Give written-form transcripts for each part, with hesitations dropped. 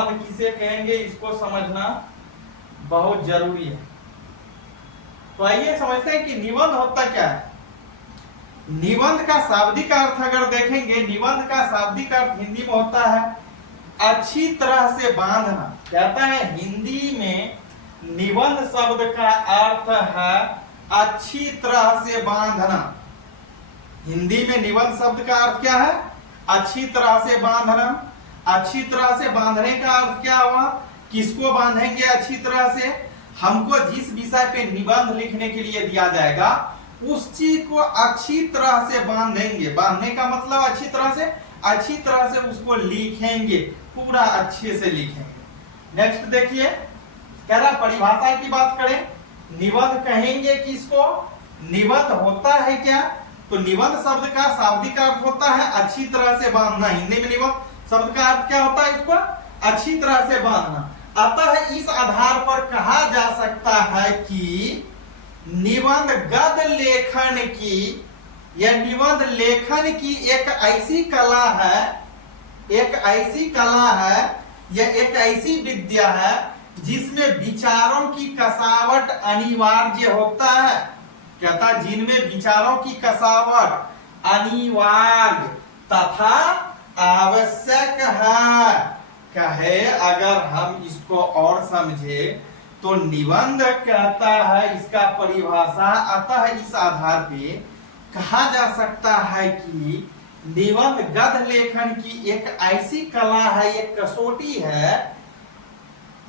निबंध किसे कहेंगे इसको समझना बहुत जरूरी है। तो आइए समझते हैं कि निबंध होता क्या है। निबंध का शाब्दिक अर्थ अगर देखेंगे, निबंध का शाब्दिक अर्थ हिंदी में होता है अच्छी तरह से बांधना। कहता है हिंदी में निबंध शब्द का अर्थ है अच्छी तरह से बांधना। हिंदी में निबंध शब्द का अर्थ क्या है? अच्छी तरह से बांधना। अच्छी तरह से बांधने का अर्थ क्या हुआ? किसको बांधेंगे अच्छी तरह से? हमको जिस विषय पे निबंध लिखने के लिए दिया जाएगा उस चीज को अच्छी तरह से बांधेंगे। बांधने का मतलब अच्छी तरह से उसको लिखेंगे, पूरा अच्छे से लिखेंगे। नेक्स्ट देखिए, कह रहा परिभाषा की बात करें, निबंध कहेंगे किसको? निबंध होता है क्या? तो निबंध शब्द का शाब्दिक अर्थ होता है अच्छी तरह से बांधना। हिंदी में निबंध शब्द का अर्थ क्या होता है? इसको अच्छी तरह से बांधना। अतः इस आधार पर कहा जा सकता है कि निबंध गद्य लेखन की या निबंध लेखन की एक ऐसी कला है या एक ऐसी विद्या है जिसमें विचारों की कसावट अनिवार्य होता है। कहता जिनमें विचारों की कसावट अनिवार्य तथा आवश्यक है। कहे अगर हम इसको और समझे तो निबंध कहता है इसका परिभाषा, अतः इस आधार पे कहा जा सकता है कि निबंध गद्य लेखन की एक ऐसी कला है, एक कसौटी है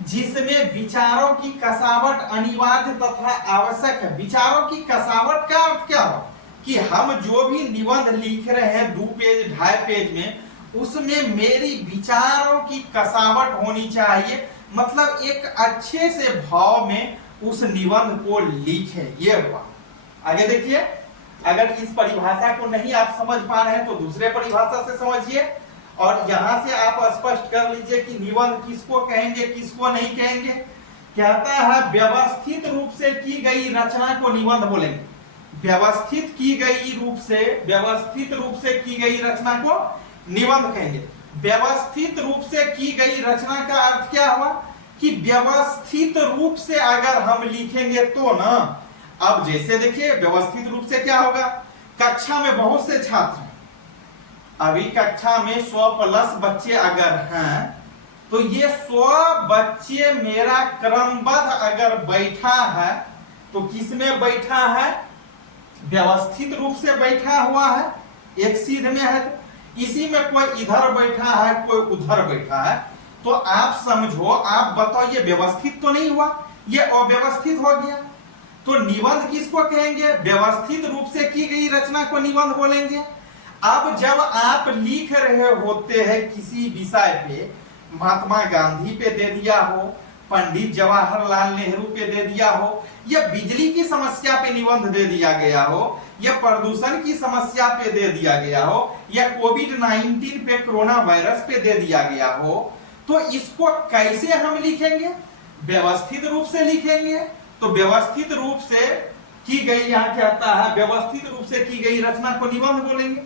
जिसमें विचारों की कसावट अनिवार्य तथा आवश्यक है। विचारों की कसावट का अर्थ क्या हो? कि हम जो भी निबंध लिख रहे हैं 2 पेज 2.5 पेज में, उसमें मेरी विचारों की कसावट होनी चाहिए। मतलब एक अच्छे से भाव में उस निबंध को लिखे। ये हुआ। आगे देखिए, अगर इस परिभाषा को नहीं आप समझ पा रहे हैं तो दूसरे परिभाषा से समझिए और यहां से आप स्पष्ट कर लीजिए कि निबंध किसको कहेंगे किसको नहीं कहेंगे। कहता है व्यवस्थित रूप से की गई रचना को निबंध बोलेंगे। व्यवस्थित रूप से की गई रचना को निबंध कहेंगे। व्यवस्थित रूप से की गई रचना का अर्थ क्या हुआ? कि व्यवस्थित रूप से अगर हम लिखेंगे तो ना, अब जैसे देखिए व्यवस्थित रूप से क्या होगा? कक्षा में बहुत से छात्र हैं, अभी कक्षा में 100+ बच्चे अगर हैं तो ये 100 बच्चे मेरा क्रमबद्ध अगर बैठा है तो किसमें बैठा है? व्यवस्थित रूप से बैठा हुआ है, एक सीध में है। तो इसी में कोई इधर बैठा है कोई उधर बैठा है, तो आप समझो, आप बताओ ये व्यवस्थित तो नहीं हुआ, ये अव्यवस्थित हो गया। तो निबंध किसको कहेंगे? व्यवस्थित रूप से की गई रचना को निबंध बोलेंगे। अब जब आप लिख रहे होते हैं किसी विषय पे, महात्मा गांधी पे दे दिया हो, पंडित जवाहरलाल नेहरू पे दे दिया हो, या बिजली की समस्या पे निबंध दे दिया गया हो, या प्रदूषण की समस्या पे दे दिया गया हो, या कोविड-19 पे, कोरोना वायरस पे दे दिया गया हो, तो इसको कैसे हम लिखेंगे? व्यवस्थित रूप से लिखेंगे। तो व्यवस्थित रूप से की गई, यहां कहता है व्यवस्थित रूप से की गई रचना को निबंध बोलेंगे।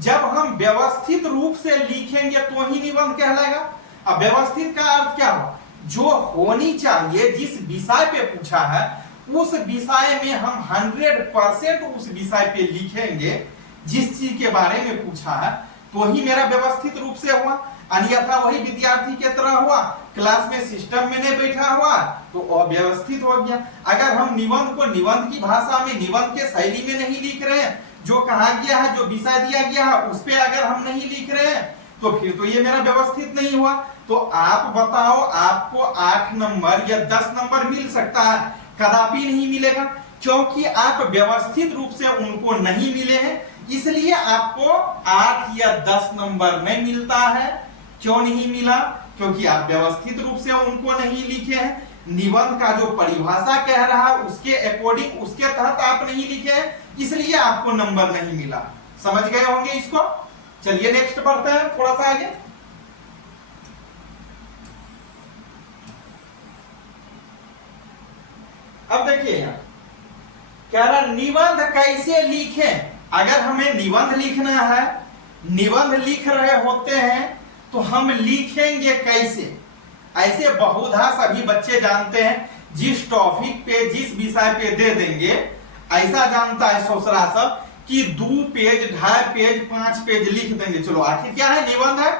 जब हम व्यवस्थित रूप से लिखेंगे तो ही निबंध कहलाएगा। अब व्यवस्थित का अर्थ क्या हो? जो होनी चाहिए, जिस विषय पे पूछा है उस विषय में हम 100% उस विषय पे लिखेंगे, जिस चीज के बारे में पूछा है, तो ही मेरा व्यवस्थित रूप से हुआ। अन्यथा वही विद्यार्थी के तरह हुआ, क्लास में सिस्टम में नहीं बैठा हुआ तो अव्यवस्थित हो गया। अगर हम निबंध को निबंध की भाषा में, निबंध के शैली में नहीं लिख रहे हैं, जो कहा गया है, जो विषय दिया गया है उस पे अगर हम नहीं लिख रहे हैं तो फिर तो ये मेरा व्यवस्थित नहीं हुआ। तो आप बताओ, आपको 8 नंबर या 10 नंबर मिल सकता है? कदापि नहीं मिलेगा, क्योंकि आप व्यवस्थित रूप से उनको नहीं मिले हैं, इसलिए आपको 8 या 10 नंबर नहीं मिलता है। क्यों नहीं मिला? क्योंकि आप व्यवस्थित रूप से उनको नहीं लिखे हैं। निबंध का जो परिभाषा कह रहा है उसके अकॉर्डिंग, उसके तहत आप नहीं लिखे हैं, इसलिए आपको नंबर नहीं मिला। समझ गए होंगे इसको? चलिए नेक्स्ट बढ़ते हैं थोड़ा सा आगे। अब देखिए यहां कह रहा निबंध कैसे लिखें। अगर हमें निबंध लिखना है, निबंध लिख रहे होते हैं तो हम लिखेंगे कैसे? ऐसे बहुधा सभी बच्चे जानते हैं, जिस टॉपिक पे जिस विषय पे दे देंगे ऐसा जानता है सोसरा सब कि 2 पेज 2.5 पेज 5 पेज लिख देंगे। चलो आखिर क्या है, निबंध है।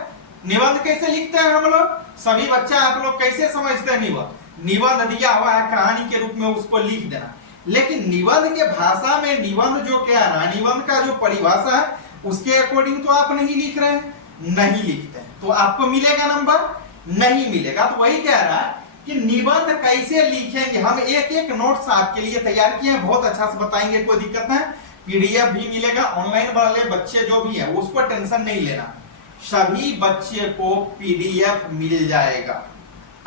निबंध कैसे लिखते हैं हम लोग, सभी बच्चा आप लोग कैसे समझते हैं निबंध? निबंध दिया हुआ है कहानी के रूप में, उसको लिख देना। लेकिन निबंध के भाषा में निबंध जो क्या है, निबंध का जो परिभाषा है उसके अकॉर्डिंग तो आप नहीं लिख रहे हैं, नहीं लिखते हैं, तो आपको मिलेगा नंबर? नहीं मिलेगा। तो वही कह रहा है कि निबंध कैसे लिखेंगे, हम एक एक नोट्स आपके लिए तैयार किए हैं, बहुत अच्छा से बताएंगे, कोई दिक्कत नहीं। पीडीएफ भी मिलेगा, ऑनलाइन वाले बच्चे जो भी है उसको टेंशन नहीं लेना, सभी बच्चे को पीडीएफ मिल जाएगा।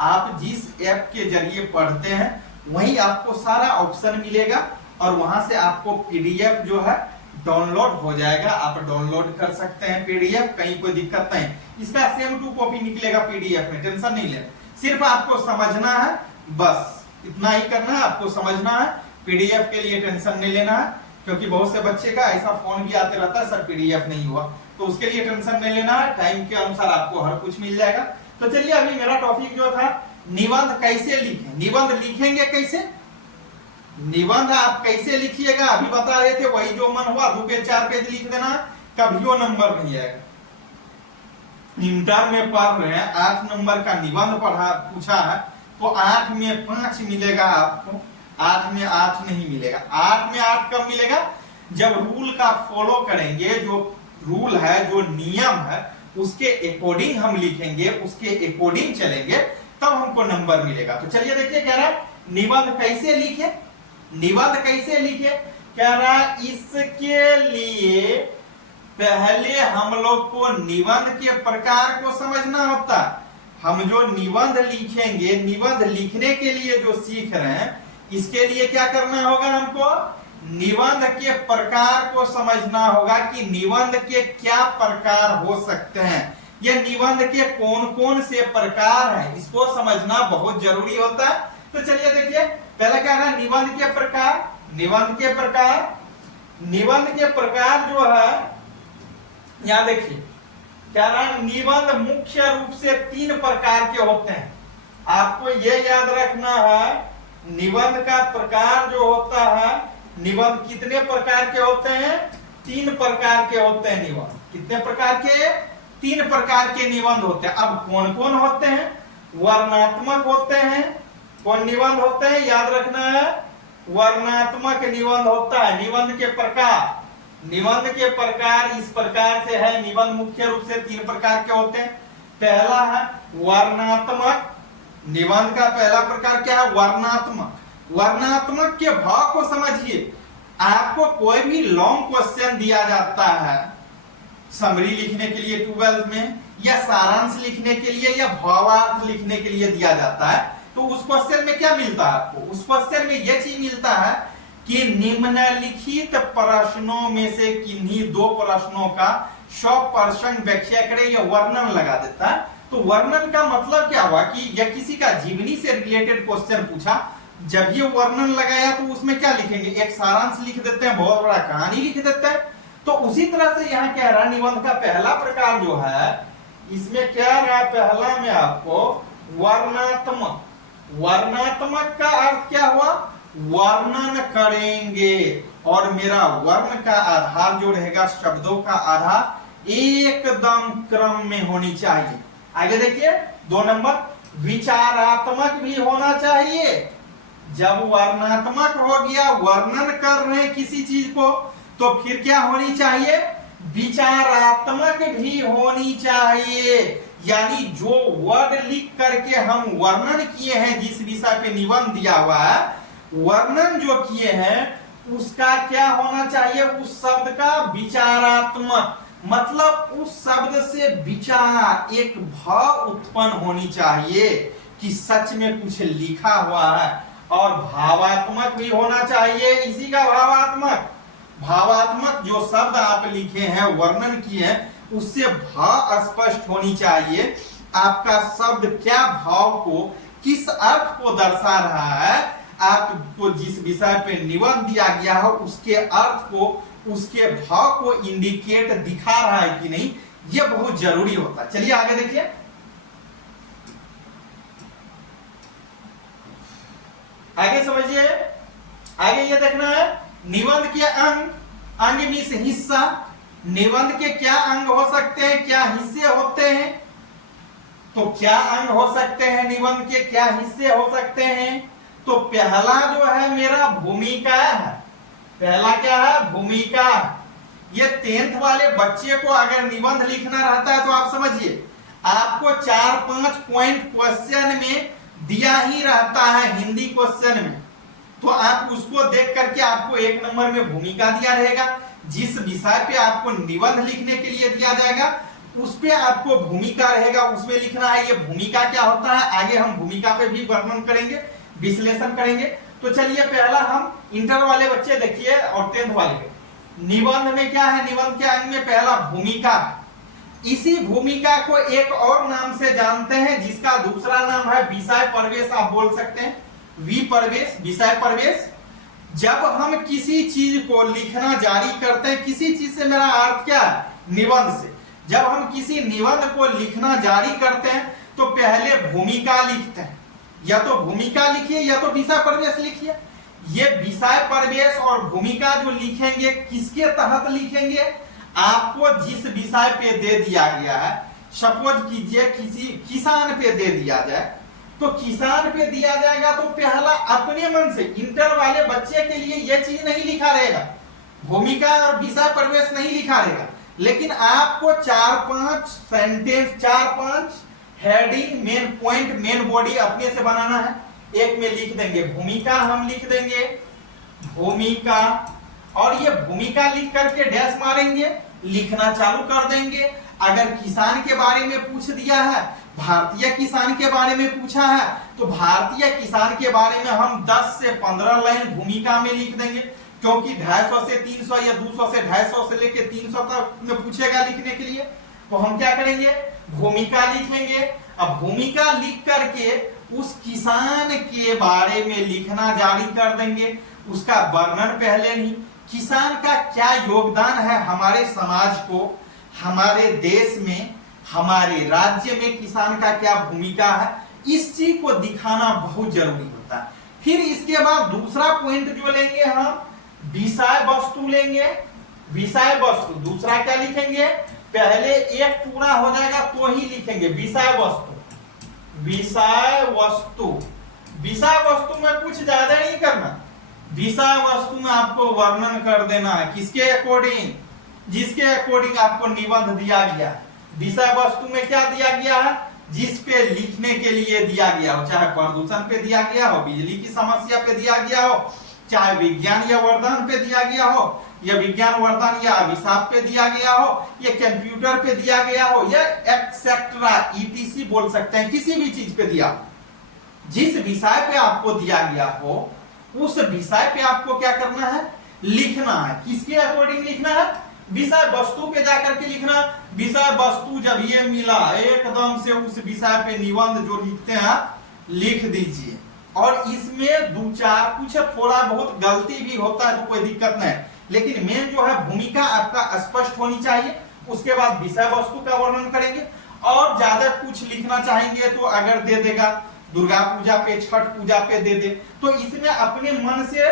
आप जिस ऐप के जरिए पढ़ते हैं वहीं आपको सारा ऑप्शन मिलेगा और वहां से आपको पीडीएफ जो है डाउनलोड हो जाएगा, आप डाउनलोड कर सकते हैं पीडीएफ, कहीं कोई दिक्कत नहीं। इसका सेम टू कॉपी निकलेगा पीडीएफ में, टेंशन नहीं लेना, सिर्फ आपको समझना है, बस इतना ही करना है, आपको समझना है। पीडीएफ के लिए टेंशन नहीं लेना है, क्योंकि बहुत से बच्चे का ऐसा फोन भी आते रहता है, सर पीडीएफ नहीं हुआ, तो उसके लिए टेंशन नहीं लेना है, टाइम के अनुसार आपको हर कुछ मिल जाएगा। तो चलिए अभी मेरा टॉपिक जो था निबंध कैसे लिखें, निबंध लिखेंगे कैसे, निबंध आप कैसे लिखिएगा अभी बता रहे थे, वही जो मन हुआ 2 पेज 4 पेज लिख देना, कभी नंबर नहीं आएगा। इंटर में पढ़ रहे हैं, 8 नंबर का निबंध पढ़ा पूछा है, तो 8 में 5 मिलेगा आपको, 8 में 8 नहीं मिलेगा। 8 में 8 कब मिलेगा, जब रूल का फॉलो करेंगे, जो रूल है जो नियम है उसके अकॉर्डिंग हम लिखेंगे, उसके अकॉर्डिंग चलेंगे, तब हमको नंबर मिलेगा। तो चलिए देखिए कह रहा है निबंध कैसे लिखे, निबंध कैसे लिखे, कह रहा इसके लिए पहले हम लोग को निबंध के प्रकार को समझना होता है। हम जो निबंध लिखेंगे, निबंध लिखने के लिए जो सीख रहे हैं, इसके लिए क्या करना होगा, हमको निबंध के प्रकार को समझना होगा कि निबंध के क्या प्रकार हो सकते हैं, ये निबंध के कौन कौन से प्रकार हैं, इसको समझना बहुत जरूरी होता है। तो चलिए देखिए पहले क्या है, निबंध के प्रकार। निबंध के प्रकार, निबंध के प्रकार जो है यहां देखिए क्या रहा, निबंध मुख्य रूप से 3 प्रकार के होते हैं। आपको ये याद रखना है, निबंध का प्रकार जो होता है, निबंध कितने प्रकार के होते हैं, 3 प्रकार के होते हैं निबंध। कितने प्रकार के, 3 प्रकार के निबंध होते हैं। अब कौन कौन होते हैं, वर्णनात्मक होते हैं, कौन निबंध होते हैं, याद रखना है, वर्णनात्मक निबंध होता है। निबंध के प्रकार, निबंध के प्रकार इस प्रकार से है, निबंध मुख्य रूप से 3 प्रकार के होते हैं। पहला है वर्णनात्मक, निबंध का पहला प्रकार क्या है, वर्णनात्मक। वर्णनात्मक के भाव को समझिए, आपको कोई भी लॉन्ग क्वेश्चन दिया जाता है समरी लिखने के लिए 12th में, या सारांश लिखने के लिए, या भावार्थ लिखने के लिए दिया जाता है, तो उस क्वेश्चन में क्या मिलता है आपको, उस क्वेश्चन में यह चीज मिलता है कि निम्नलिखित प्रश्नों में से किन्हीं 2 प्रश्नों का 100% व्याख्या करें, या वर्णन लगा देता है। तो वर्णन का मतलब क्या हुआ कि यह किसी का जीवनी से रिलेटेड क्वेश्चन पूछा, जब ये वर्णन लगाया तो उसमें क्या लिखेंगे, एक सारांश लिख देते हैं, बहुत बड़ा कहानी लिख देते हैं। तो उसी तरह से यहाँ क्या रहा, निबंध का पहला प्रकार जो है, इसमें क्या रहा, पहला में आपको वर्णनात्मक। वर्णनात्मक का अर्थ क्या हुआ, वर्णन करेंगे, और मेरा वर्ण का आधार जो रहेगा, शब्दों का आधार एकदम क्रम में होनी चाहिए। आगे देखिए 2 नंबर, विचारात्मक भी होना चाहिए। जब वर्णनात्मक हो गया, वर्णन कर रहे हैं किसी चीज को, तो फिर क्या होनी चाहिए, विचारात्मक भी होनी चाहिए। यानी जो वर्ड लिख करके हम वर्णन किए हैं, जिस विषय पे निबंध दिया हुआ है, वर्णन जो किए हैं उसका क्या होना चाहिए, उस शब्द का विचारात्मक, मतलब उस शब्द से विचार, एक भाव उत्पन्न होनी चाहिए कि सच में कुछ लिखा हुआ है। और भावात्मक भी होना चाहिए, इसी का भावात्मक। भावात्मक जो शब्द आप लिखे हैं, वर्णन किए हैं, उससे भाव स्पष्ट होनी चाहिए। आपका शब्द क्या भाव को, किस अर्थ को दर्शा रहा है, आपको जिस विषय पे निबंध दिया गया है उसके अर्थ को, उसके भाव को इंडिकेट दिखा रहा है कि नहीं, यह बहुत जरूरी होता है। चलिए आगे देखिए, आगे समझिए, आगे ये देखना है निबंध के अंग, अंग मीन्स हिस्सा। निबंध के क्या अंग हो सकते हैं, क्या हिस्से होते हैं? तो क्या अंग हो सकते हैं निबंध के, क्या हिस्से हो सकते हैं? तो पहला जो है मेरा भूमिका है। पहला क्या है? भूमिका। ये 10th वाले बच्चे को अगर निबंध लिखना रहता है तो आप समझिए, आपको 4-5 पॉइंट क्वेश्चन में दिया ही रहता है हिंदी क्वेश्चन में, तो आप उसको देख करके आपको 1 नंबर में भूमिका दिया रहेगा। जिस विषय पे आपको निबंध लिखने के लिए दिया जाएगा उस पे आपको भूमिका रहेगा, उसमें लिखना है। ये भूमिका क्या होता है आगे हम भूमिका पे भी वर्णन करेंगे, विश्लेषण करेंगे। तो चलिए पहला हम इंटर वाले बच्चे देखिए और 10th वाले, निबंध में क्या है? निबंध के अंग में पहला भूमिका। इसी भूमिका को एक और नाम से जानते हैं जिसका दूसरा नाम है विषय प्रवेश। आप बोल सकते हैं विप्रवेश, विषय प्रवेश। जब हम किसी चीज को लिखना जारी करते हैं, किसी चीज से मेरा अर्थ क्या है? निबंध से। जब हम किसी निबंध को लिखना जारी करते हैं तो पहले भूमिका लिखते हैं, या तो भूमिका लिखिए या तो विषय प्रवेश लिखिए। ये विषय प्रवेश और भूमिका जो लिखेंगे किसके तहत लिखेंगे? आपको जिस विषय पे दे दिया गया है, सपोज कीजिए किसी किसान पे दे दिया जाए, तो किसान पे दिया जाएगा तो पहला अपने मन से, इंटर वाले बच्चे के लिए यह चीज नहीं लिखा रहेगा, भूमिका और विषय प्रवेश नहीं लिखा रहेगा, लेकिन आपको 4-5 sentence, 4-5 heading, main point, main body अपने से बनाना है। एक में लिख देंगे भूमिका, हम लिख देंगे भूमिका, और ये भूमिका लिख करके डैश मारेंगे, लिखना चालू कर देंगे। अगर किसान के बारे में पूछ दिया है, भारतीय किसान के बारे में पूछा है, तो भारतीय किसान के बारे में हम 10 से 15 लाइन भूमिका में लिख देंगे, क्योंकि 250 से 300 या 200 से 250 से लेके 300 तक में पूछेगा लिखने के लिए। तो हम क्या करेंगे? भूमिका लिखेंगे। अब भूमिका लिख करके उस किसान के बारे में लिखना जारी कर देंगे, उसका वर्णन पहले नहीं, किसान का क्या योगदान है हमारे समाज को, हमारे देश में, हमारे राज्य में किसान का क्या भूमिका है, इस चीज को दिखाना बहुत जरूरी होता है। फिर इसके बाद दूसरा पॉइंट जो लेंगे हम, विषय वस्तु लेंगे। विषय वस्तु दूसरा क्या लिखेंगे? पहले एक पूरा हो जाएगा तो ही लिखेंगे विषय वस्तु। विषय वस्तु, विषय वस्तु में कुछ ज्यादा नहीं करना, विषय वस्तु में आपको वर्णन कर देना है किसके अकॉर्डिंग, जिसके अकॉर्डिंग आपको निबंध दिया गया। विषय वस्तु में क्या दिया गया है? जिस पे लिखने के लिए दिया गया हो, चाहे प्रदूषण पे दिया गया हो, बिजली की समस्या पे दिया गया हो, चाहे विज्ञान या वरदान पे दिया गया हो, या विज्ञान वरदान या अभिशाप पे दिया गया हो, या कंप्यूटर पे दिया गया हो, या एक्सेट्रा ईटीसी बोल सकते हैं, किसी भी चीज पे दिया। जिस विषय पे आपको दिया गया हो उस विषय पे आपको क्या करना है? लिखना है। किसके अकॉर्डिंग लिखना है? विषय वस्तु पे जाकर के लिखना। विषय वस्तु जब ये मिला, एकदम से उस विषय पे निबंध जो लिखते हैं लिख दीजिए। और इसमें 2-4 कुछ थोड़ा बहुत गलती भी होता है तो कोई दिक्कत नहीं, लेकिन मेन जो है भूमिका आपका स्पष्ट होनी चाहिए। उसके बाद विषय वस्तु का वर्णन करेंगे, और ज्यादा कुछ लिखना चाहेंगे तो अगर दे देगा दुर्गा पूजा पे, छठ पूजा पे दे दे, तो इसमें अपने मन से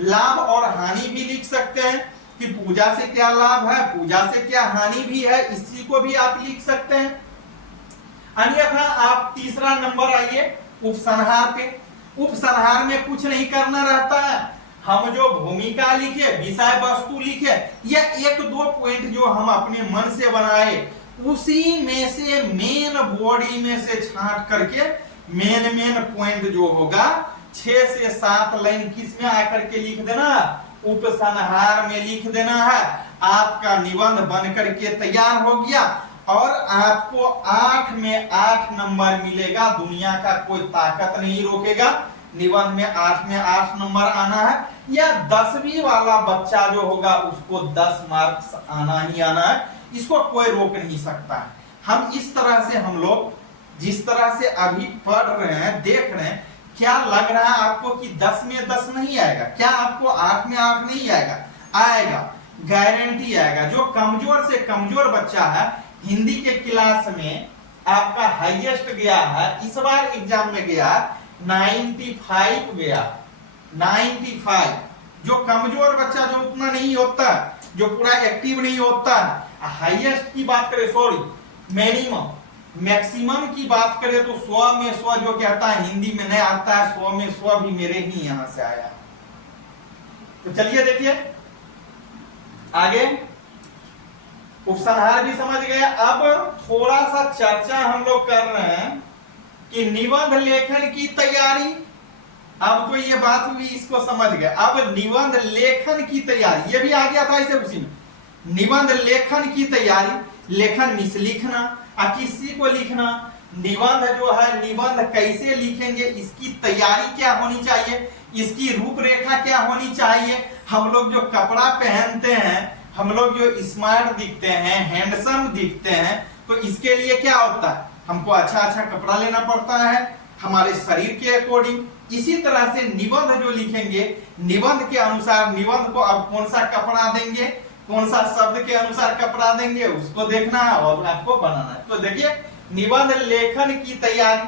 लाभ और हानि भी लिख सकते हैं कि पूजा से क्या लाभ है, पूजा से क्या हानि भी है, इस चीज को भी आप लिख सकते हैं। अन्यथा आप तीसरा नंबर आइए उपसंहार पे। उपसंहार में कुछ नहीं करना रहता है, हम जो भूमिका लिखे, विषय वस्तु लिखे, या 1-2 पॉइंट जो हम अपने मन से बनाए उसी में से मेन बॉडी में से छांट करके मेन पॉइंट जो होगा 6 से 7 लाइन किस में आकर के लिख देना? उपसंहार में लिख देना है। आपका निबंध बन करके तैयार हो गया, और आपको 8 में 8 नंबर मिलेगा। दुनिया का कोई ताकत नहीं रोकेगा, निबंध में 8 में 8 नंबर आना है। या 10वीं वाला बच्चा जो होगा उसको 10 मार्क्स आना ही आना है, इसको कोई रोक नहीं सकता है। हम इस तरह से, हम लोग जिस तरह से अभी पढ़ रहे हैं, देख रहे हैं, क्या लग रहा है आपको कि 10 में 10 नहीं आएगा? क्या आपको 8 में 8 नहीं आएगा? आएगा, गारंटी आएगा। जो कमजोर से कमजोर बच्चा है, हिंदी के क्लास में आपका हाईएस्ट गया है, इस बार एग्जाम में गया 95 गया, 95। जो कमजोर बच्चा जो उतना नहीं होता, जो पूरा एक्टिव नहीं होता, हाईएस्ट की बात करें, सॉरी मिनिमम, मैक्सिमम की बात करें तो 100 में 100 जो कहता है हिंदी में नहीं आता है, 100 में 100 भी मेरे ही यहां से आया। तो चलिए देखिए आगे, उपसंहार भी समझ गए। अब थोड़ा सा चर्चा हम लोग कर रहे हैं कि निबंध लेखन की तैयारी। अब तो ये बात हुई, इसको समझ गए। अब निबंध लेखन की तैयारी, ये भी आ गया था इसे उसी में। निबंध लेखन की तैयारी, लेखन मिस लिखना और किसी को लिखना, निबंध जो है निबंध कैसे लिखेंगे, इसकी तैयारी क्या होनी चाहिए, इसकी रूपरेखा क्या होनी चाहिए। हम लोग जो कपड़ा पहनते हैं, हम लोग जो स्मार्ट दिखते हैं, हैंडसम दिखते हैं, तो इसके लिए क्या होता है, हमको अच्छा अच्छा कपड़ा लेना पड़ता है हमारे शरीर के अकॉर्डिंग। इसी तरह से निबंध जो लिखेंगे, निबंध के अनुसार निबंध को अब कौन सा कपड़ा देंगे, कौन सा शब्द के अनुसार कपड़ा देंगे, उसको देखना है और आपको बनाना है। तो देखिए निबंध लेखन की तैयारी,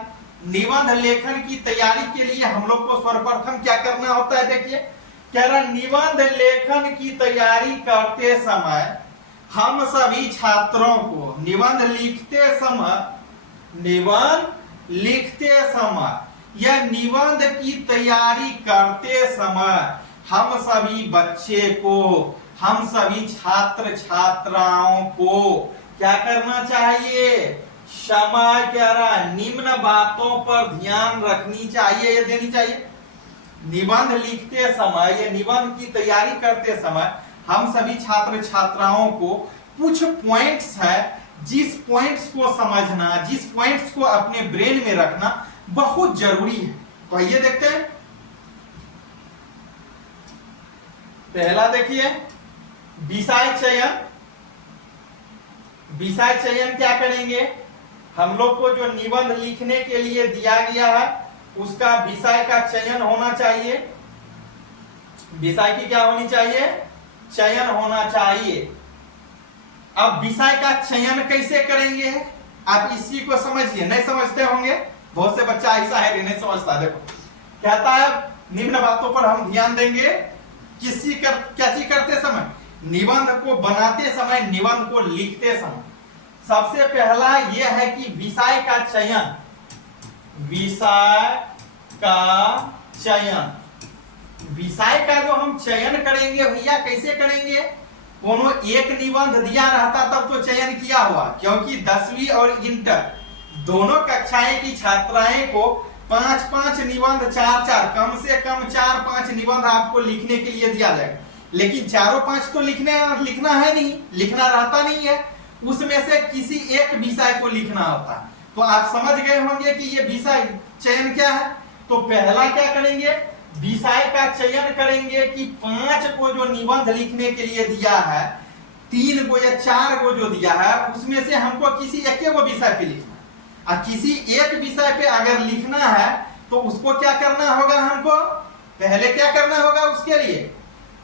निबंध लेखन की तैयारी के लिए हम लोग को सर्वप्रथम क्या करना होता है, देखिए कह रहा निबंध लेखन की तैयारी करते समय हम सभी छात्रों को निबंध लिखते समय या निबंध की तैयारी करते समय हम सभी बच्चे को, हम सभी छात्र छात्राओं को क्या करना चाहिए, समय कह रहा निम्न बातों पर ध्यान रखनी चाहिए, ये देनी चाहिए। निबंध लिखते समय या निबंध की तैयारी करते समय हम सभी छात्र छात्राओं को कुछ पॉइंट्स है, जिस पॉइंट्स को समझना, जिस पॉइंट्स को अपने ब्रेन में रखना बहुत जरूरी है। तो आइए देखते हैं। पहला देखिए विषय चयन। विषय चयन क्या करेंगे, हम लोग को जो निबंध लिखने के लिए दिया गया है उसका विषय का चयन होना चाहिए। विषय की क्या होनी चाहिए, चयन होना चाहिए। अब विषय का चयन कैसे करेंगे, आप इसी को समझिए। नहीं समझते होंगे, बहुत से बच्चा ऐसा है नहीं समझता। देखो कहता है निम्न बातों पर हम ध्यान देंगे, क्या चीज करते समय, निबंध को बनाते समय, निबंध को लिखते समय। सबसे पहला यह है कि विषय का चयन, विषय का चयन, विषय का जो हम चयन करेंगे भैया कैसे करेंगे, कोनो एक निबंध दिया रहता तब तो चयन किया हुआ, क्योंकि 10वीं और इंटर दोनों कक्षाएं की छात्राएं को 5-5 निबंध, 4-4, कम से कम 4-5 निबंध आपको लिखने के लिए दिया जाएगा। लेकिन 4-5 तो लिखना है नहीं, लिखना रहता नहीं है, उसमें से किसी एक विषय को लिखना होता है। तो आप समझ गए होंगे कि ये विषय चयन क्या है। तो पहला क्या करेंगे, विषय का चयन करेंगे कि 5 को जो निबंध लिखने के लिए दिया है, 3 को या 4 को जो दिया है, उसमें से हमको किसी एक को विषय पे लिखना है। और किसी एक विषय पे अगर लिखना है तो उसको क्या करना होगा, हमको पहले क्या करना होगा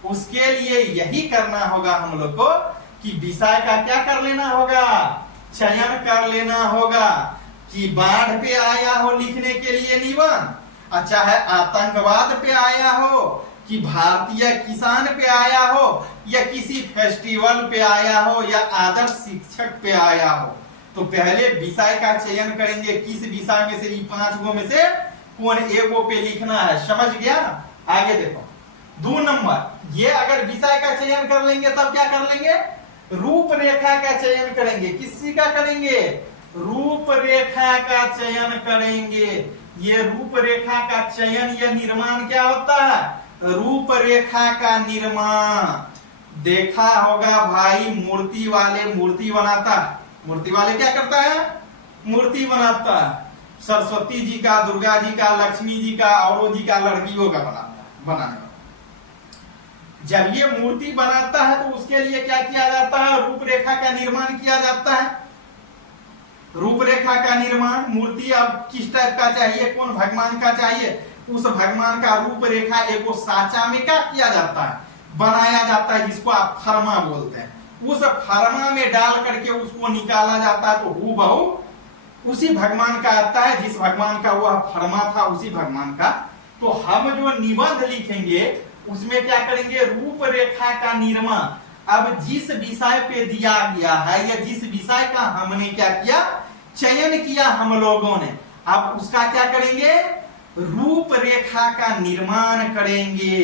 उसके लिए यही करना होगा हम लोग को कि विषय का क्या कर लेना होगा, चयन कर लेना होगा। कि बाढ़ पे आया हो लिखने के लिए निबंध, अच्छा है आतंकवाद पे आया हो, कि भारतीय किसान पे आया हो, या किसी फेस्टिवल पे आया हो, या आदर्श शिक्षक पे आया हो। तो पहले विषय का चयन करेंगे, किस विषय में से 5 गो में से कौन एगो पे लिखना है। समझ गया ना। आगे देखो 2 नंबर, ये अगर विषय का चयन कर लेंगे तब क्या कर लेंगे, रूपरेखा का चयन करेंगे। किसी का करेंगे, रूपरेखा का चयन करेंगे। ये रूपरेखा का चयन या निर्माण क्या होता है, रूपरेखा का निर्माण। देखा होगा भाई मूर्ति वाले मूर्ति बनाता है, मूर्ति वाले क्या करता है, मूर्ति बनाता है। सरस्वती जी का, दुर्गा जी का, लक्ष्मी जी का, औरों जी का, लड़कियों का बनाने का। जब ये मूर्ति बनाता है तो उसके लिए क्या किया जाता है, रूपरेखा का निर्माण किया जाता है। रूपरेखा का निर्माण, मूर्ति अब किस टाइप का चाहिए, कौन भगवान का चाहिए, उस भगवान का रूपरेखा एक साचा में क्या किया जाता है, बनाया जाता है, जिसको आप फरमा बोलते हैं। उस फरमा में डाल करके उसको निकाला जाता है, तो हूबहू उसी भगवान का आता है, जिस भगवान का वह फरमा था उसी भगवान का तो हम जो निबंध लिखेंगे उसमें क्या करेंगे, रूपरेखा का निर्माण। अब जिस विषय पे दिया गया है या जिस विषय का हमने क्या किया, चयन किया हम लोगों ने, अब उसका क्या करेंगे, रूपरेखा का निर्माण करेंगे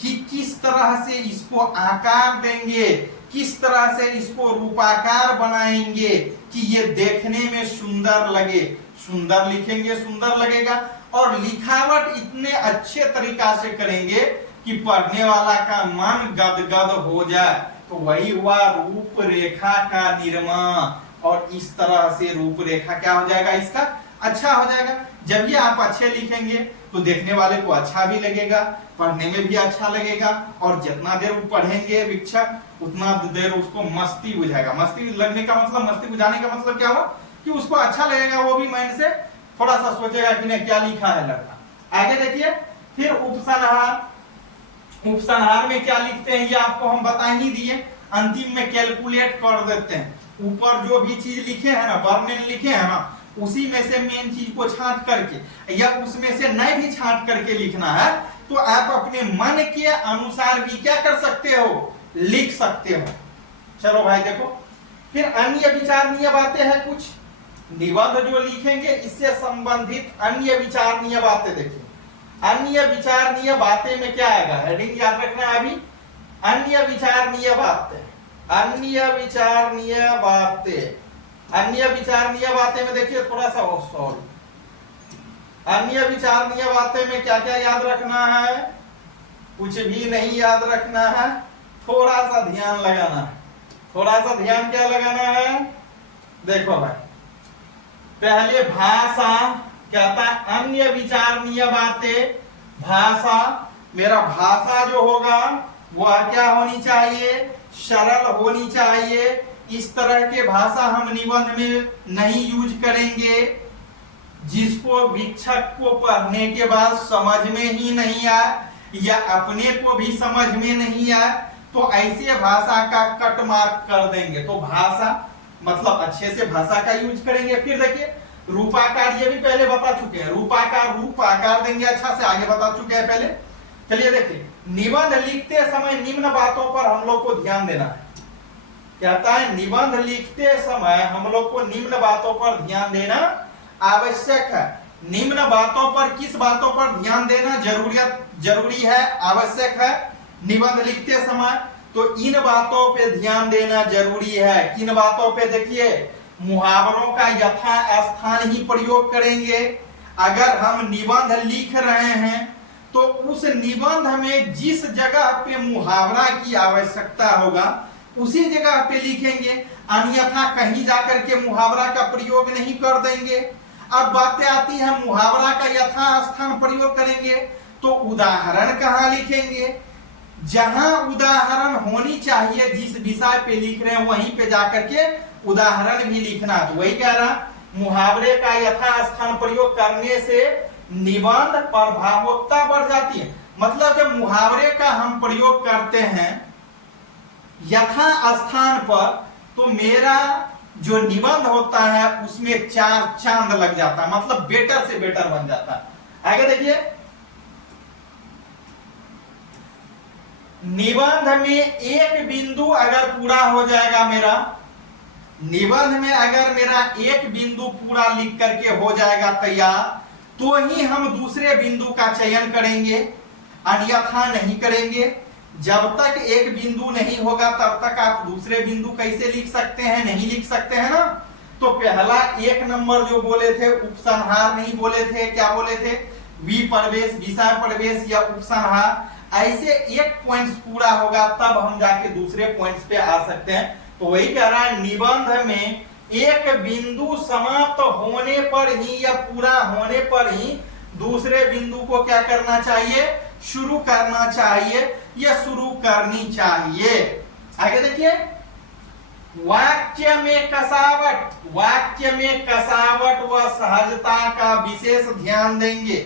कि किस तरह से इसको आकार देंगे, किस तरह से इसको रूपाकार बनाएंगे कि ये देखने में सुंदर लगे। सुंदर लिखेंगे, सुंदर लगेगा, और लिखावट इतने अच्छे तरीका से करेंगे कि पढ़ने वाला का मन गदगद हो जाए। तो वही हुआ रूपरेखा का निर्माण। और इस तरह से रूपरेखा क्या हो जाएगा, इसका अच्छा हो जाएगा। जब ये आप अच्छे लिखेंगे तो देखने वाले को अच्छा भी लगेगा, पढ़ने में भी अच्छा लगेगा, और जितना देर वो पढ़ेंगे शिक्षक उतना देर उसको मस्ती बुझाएगा। मस्ती लगने का मतलब, मस्ती बुझाने का मतलब क्या हुआ कि उसको अच्छा लगेगा, वो भी माइंड से थोड़ा सा सोचेगा कि नहीं क्या लिखा है लड़का। आगे देखिए, फिर उपसंहार। उपसंहार में क्या लिखते हैं ये आपको हम बता ही दिए, अंतिम में कैलकुलेट कर देते हैं। ऊपर जो भी चीज लिखे हैं ना, वर्णन लिखे हैं ना, उसी में से मेन चीज को छांट करके या उसमें से नहीं भी छांट करके लिखना है तो आप अपने मन के अनुसार भी क्या कर सकते हो, लिख सकते हो। चलो भाई देखो, फिर अन्य विचारणीय बातें हैं कुछ। निबंध जो लिखेंगे इससे संबंधित अन्य विचारणीय बातें देखिए। अन्य विचारणीय बातें में क्या आएगा, हेडिंग याद रखना है अभी, अन्य विचारणीय बातें। अन्य विचारणीय बातें, अन्य विचारणीय बातें में देखिए थोड़ा सा सॉरी, अन्य विचारणीय बातें में क्या क्या याद रखना है, कुछ भी नहीं याद रखना है, थोड़ा सा ध्यान लगाना है। थोड़ा सा ध्यान क्या लगाना है, देखो भाई, पहले भाषा कहता है अन्य विचारणीय बातें, भाषा। मेरा भाषा जो होगा वह क्या होनी चाहिए, सरल होनी चाहिए। इस तरह के भाषा हम निबंध में नहीं यूज करेंगे जिसको शिक्षक को पढ़ने के बाद समझ में ही नहीं आए या अपने को भी समझ में नहीं आए, तो ऐसे भाषा का कट मार्क कर देंगे। तो भाषा मतलब अच्छे से भाषा का यूज करेंगे। फिर देखिए रूपाकार, ये भी पहले बता चुके हैं, रूपाकार, रूप आकार देंगे अच्छा से, आगे बता चुके हैं पहले। चलिए देखिए, निबंध लिखते समय निम्न बातों पर हम लोग को ध्यान देना है। कहता है निबंध लिखते समय हम लोग को निम्न बातों पर ध्यान देना आवश्यक है। निम्न बातों पर, किस बातों पर ध्यान देना जरूरी है, आवश्यक है निबंध लिखते समय? तो इन बातों पे ध्यान देना जरूरी है। किन बातों पे? देखिए, मुहावरों का यथा स्थान ही प्रयोग करेंगे। अगर हम निबंध लिख रहे हैं तो उस निबंध में जिस जगह पे मुहावरा की आवश्यकता होगा उसी जगह पे लिखेंगे, अन्यथा कहीं जाकर के मुहावरा का प्रयोग नहीं कर देंगे। अब बातें आती है मुहावरा का यथा स्थान प्रयोग करेंगे तो उदाहरण कहाँ लिखेंगे? जहां उदाहरण होनी चाहिए, जिस विषय पे लिख रहे हैं वहीं पे जाकर के उदाहरण भी लिखना। तो वही कह रहा, मुहावरे का यथा स्थान प्रयोग करने से निबंध प्रभावकता बढ़ जाती है। मतलब जब मुहावरे का हम प्रयोग करते हैं यथा स्थान पर तो मेरा जो निबंध होता है उसमें 4 चांद लग जाता है, मतलब बेटर से बेटर बन जाता है। आगे देखिए, निबंध में एक बिंदु अगर पूरा हो जाएगा मेरा, निबंध में अगर मेरा एक बिंदु पूरा लिख करके हो जाएगा तैयार, तो ही हम दूसरे बिंदु का चयन करेंगे, अन्यथा नहीं करेंगे। जब तक एक बिंदु नहीं होगा तब तक आप दूसरे बिंदु कैसे लिख सकते हैं? नहीं लिख सकते हैं ना। तो पहला 1 नंबर जो बोले थे उपसंहार नहीं बोले थे, क्या बोले थे? विप्रवेश, विषय प्रवेश या उपसंहार। ऐसे एक पॉइंट्स पूरा होगा तब हम जाके दूसरे पॉइंट्स पे आ सकते हैं। तो वही कह रहा है, निबंध में एक बिंदु समाप्त होने पर ही या पूरा होने पर ही दूसरे बिंदु को क्या करना चाहिए? शुरू करना चाहिए या शुरू करनी चाहिए। आगे देखिए, वाक्य में कसावट, वाक्य में कसावट व सहजता का विशेष ध्यान देंगे।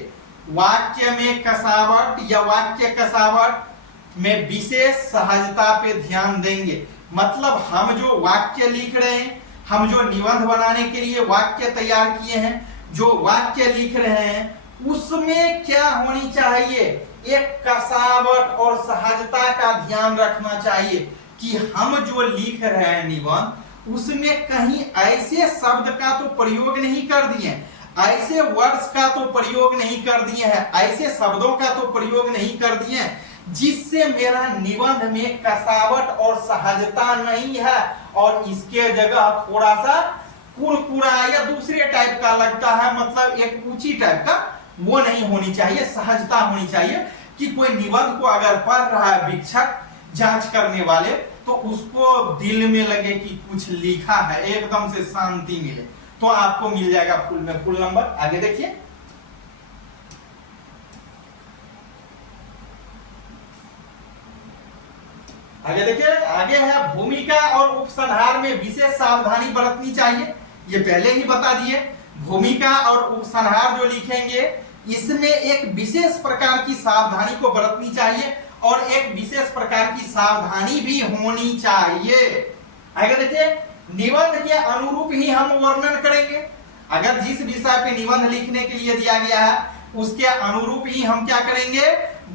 वाक्य में कसावट या वाक्य कसावट में विशेष सहजता पे ध्यान देंगे। मतलब हम जो वाक्य लिख रहे हैं, हम जो निबंध बनाने के लिए वाक्य तैयार किए हैं, जो वाक्य लिख रहे हैं उसमें क्या होनी चाहिए, एक कसावट और सहजता का ध्यान रखना चाहिए कि हम जो लिख रहे हैं निबंध, उसमें कहीं ऐसे शब्द का तो प्रयोग नहीं कर दिए, ऐसे वर्ड्स का तो प्रयोग नहीं कर दिए हैं, ऐसे शब्दों का तो प्रयोग नहीं कर दिए जिससे मेरा निबंध में कसावट और सहजता नहीं है और इसके जगह थोड़ा सा कुरकुरा या दूसरे टाइप का लगता है, मतलब एक ऊंची टाइप का, वो नहीं होनी चाहिए। सहजता होनी चाहिए कि कोई निबंध को अगर पढ़ रहा है वीक्षक, जांच करने वाले, तो उसको दिल में लगे कि कुछ लिखा है, एकदम से शांति मिले, तो आपको मिल जाएगा फुल में फुल नंबर। आगे देखिए, आगे देखिए, आगे है भूमिका और उपसंहार में विशेष सावधानी बरतनी चाहिए। ये पहले ही बता दिए, भूमिका और उपसंहार जो लिखेंगे इसमें एक विशेष प्रकार की सावधानी को बरतनी चाहिए और एक विशेष प्रकार की सावधानी भी होनी चाहिए। आगे देखिए, निबंध के अनुरूप ही हम वर्णन करेंगे। अगर जिस विषय पे निबंध लिखने के लिए दिया गया है उसके अनुरूप ही हम क्या करेंगे,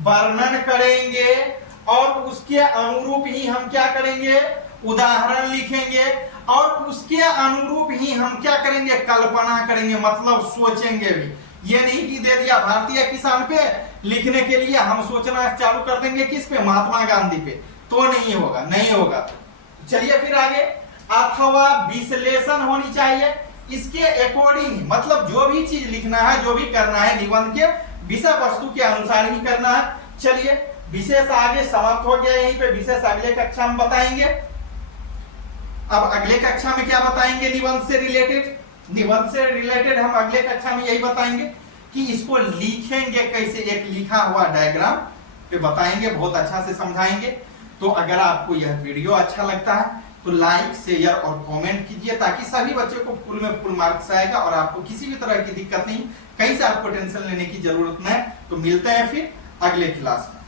वर्णन करेंगे, और उसके अनुरूप ही हम क्या करेंगे, उदाहरण लिखेंगे, और उसके अनुरूप ही हम क्या करेंगे, कल्पना करेंगे, मतलब सोचेंगे भी। ये नहीं कि दे दिया भारतीय किसान पे, लिखने के लिए हम सोचना चालू कर देंगे किस पे, महात्मा गांधी पे, तो नहीं होगा, नहीं होगा। चलिए फिर आगे, अथवा विश्लेषण होनी चाहिए। इसके अकॉर्डिंग, मतलब जो भी चीज लिखना है, जो भी करना है निबंध के विषय वस्तु के अनुसार ही करना है। चलिए, विशेष आगे समाप्त हो गया, यहीं पे विशेष अगले कक्षा में बताएंगे। अब अगले कक्षा में क्या बताएंगे, निबंध से रिलेटेड, निबंध से रिलेटेड हम अगले कक्षा में यही बताएंगे कि इसको लिखेंगे कैसे, एक लिखा हुआ डायग्राम पे बताएंगे, बहुत अच्छा से समझाएंगे। तो अगर आपको यह वीडियो अच्छा लगता है तो लाइक, शेयर और कमेंट कीजिए ताकि सभी बच्चों को फुल में फुल मार्क्स आएगा और आपको किसी भी तरह की दिक्कत नहीं, कहीं से आपको टेंशन लेने की जरूरत नहीं। तो मिलते हैं फिर अगले क्लास में।